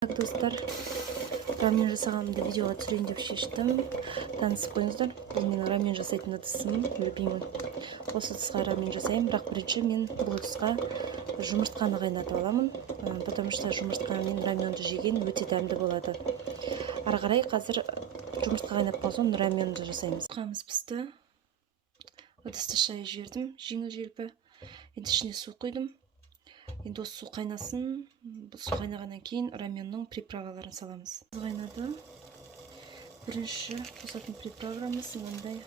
Так, достар, рамен жасағанымды видеоға түсірейін деп шештім. Танысып қойыңыздар. Бұл менің рамен жасайтын ыдысым, любимый. Осы ыдысқа рамен жасаймын, бірақ бірінші мен бұл ыдысқа жұмыртқаны қайнатып аламын, потому что жұмыртқамен раменді жеген өте дәмді болады. Ары қарай қазір жұмыртқа қайнап қалсын, раменді жасаймыз. Қамыз пісті. Ыдысты шайып жібердім, жеңіл желпі. Енді ішіне су құйдым. Енді осы су қайнасын. Су қайнағаннан кейін раменнің приправаларын саламыз. Қайнады. Бірінші қосатын приправамыз мынандай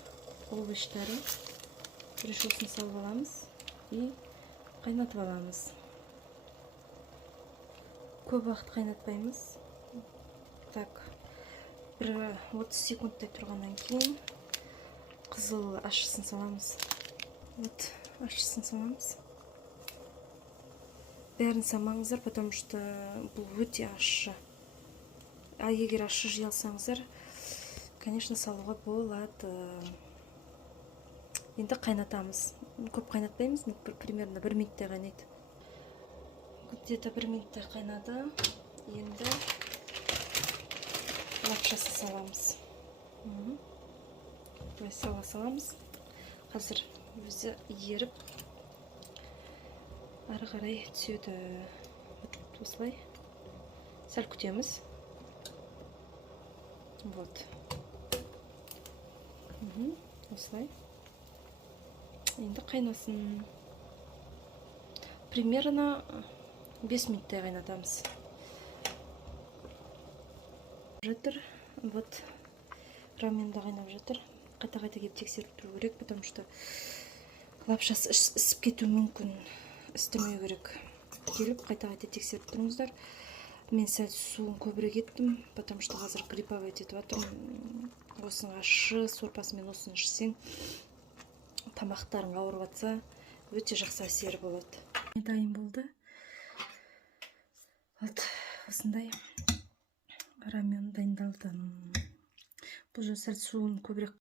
овощтары. Бірінші осыны салып аламыз и қайнатып аламыз. Көп уақыт қайнатпаймыз. Так, бір 30 секундтай тұрғаннан кейін қызыл ащысын саламыз. Вот, ащысын саламыз. Бәрін самаңыздар, потому что бұл өте ащы. А егер ащы жей алсаңыздар, конечно, салуға болады. Енді қайнатамыз. Көп қайнатпаймыз, примерно 1 минуттай қайнайды. Где-то 1 минуттай қайнады. Енді лапшасын саламыз. Саламыз. Қазір өзі еріп, ары қарай түседі. Осылай сәл күтеміз. Вот. Осылай. Енді қайнасын. Примерно 5 минуттай қайнатамыз. Жатыр. Вот. Раменді қайнап жатыр. Қайта-қайта кеп тексеріп тұру керек, потому что лапшасы ісіп кетуі мүмкін. Істемеу керек. Келіп қайта-қайта тексеріп тұрыңыздар. Мен сәл суын көбірек еттім, потому что қазір грипповать етіп жатырмын. Осының ащы сорпасымен осыны ішсең, тамақтарың ауырып жатса, өте жақсы әсері болады. Дайын болды. Вот, осындай рамен дайындалды. Бұл сәл суын көбірек